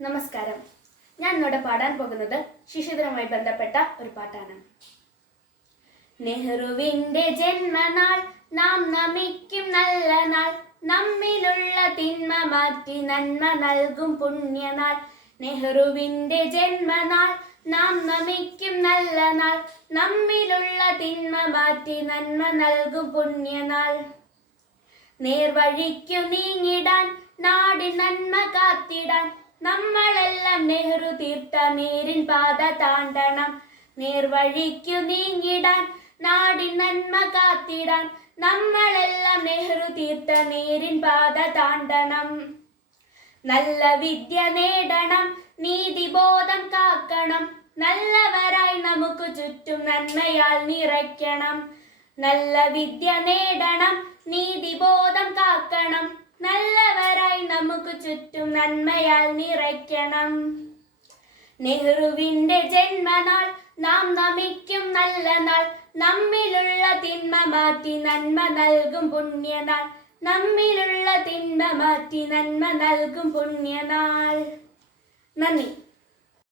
നമസ്കാരം. ഞാൻ ഇന്നിവിടെ പാടാൻ പോകുന്നത് ശിശുദിനവുമായി ബന്ധപ്പെട്ട ഒരു പാട്ടാണ്. നെഹ്റുവിന്റെ ജന്മനാൾ നാം നമിക്കും നല്ല നാൾ, നമ്മിലുള്ള തിന്മ മാറ്റി നന്മ നൽകും പുണ്യനാൾ. നെഹ്റുവിന്റെ ജന്മനാൾ നാം നമിക്കും നല്ല നാൾ, നമ്മിലുള്ള തിന്മ മാറ്റി നന്മ നൽകും പുണ്യനാൾ. നേർവഴിക്കു നീങ്ങിടാൻ നാടിൻ നന്മ കാത്തിടാൻ, നമ്മളെല്ലാം നെഹ്റു തീർത്ത നേരിൻ പാത താണ്ടണം. നേർവഴിക്കു നീങ്ങിടാൻ നാടിൻ നന്മ കാത്തിടാൻ, നമ്മളെല്ലാം നെഹ്റു തീർത്ത നേരിൻ പാത താണ്ടണം. നല്ല വിദ്യ നേടണം, നീതിബോധം കാക്കണം, നല്ലവരായി നമുക്ക് ചുറ്റും നന്മയാൽ നിറയ്ക്കണം. നല്ല വിദ്യ നേടണം, നീതിബോധം കാക്കണം, നല്ലവരായി നമുക്ക് ചുറ്റും നന്മയാൽ നിറയ്ക്കണം. നെഹ്റുവിന്റെ ജന്മനാൾ നാം നമിക്കും നല്ല നാൾ, നമ്മിലുള്ള തിന്മ മാറ്റി നന്മ നൽകും പുണ്യനാൾ. നമ്മിലുള്ള തിന്മ മാറ്റി നന്മ നൽകും പുണ്യനാൾ. നന്ദി.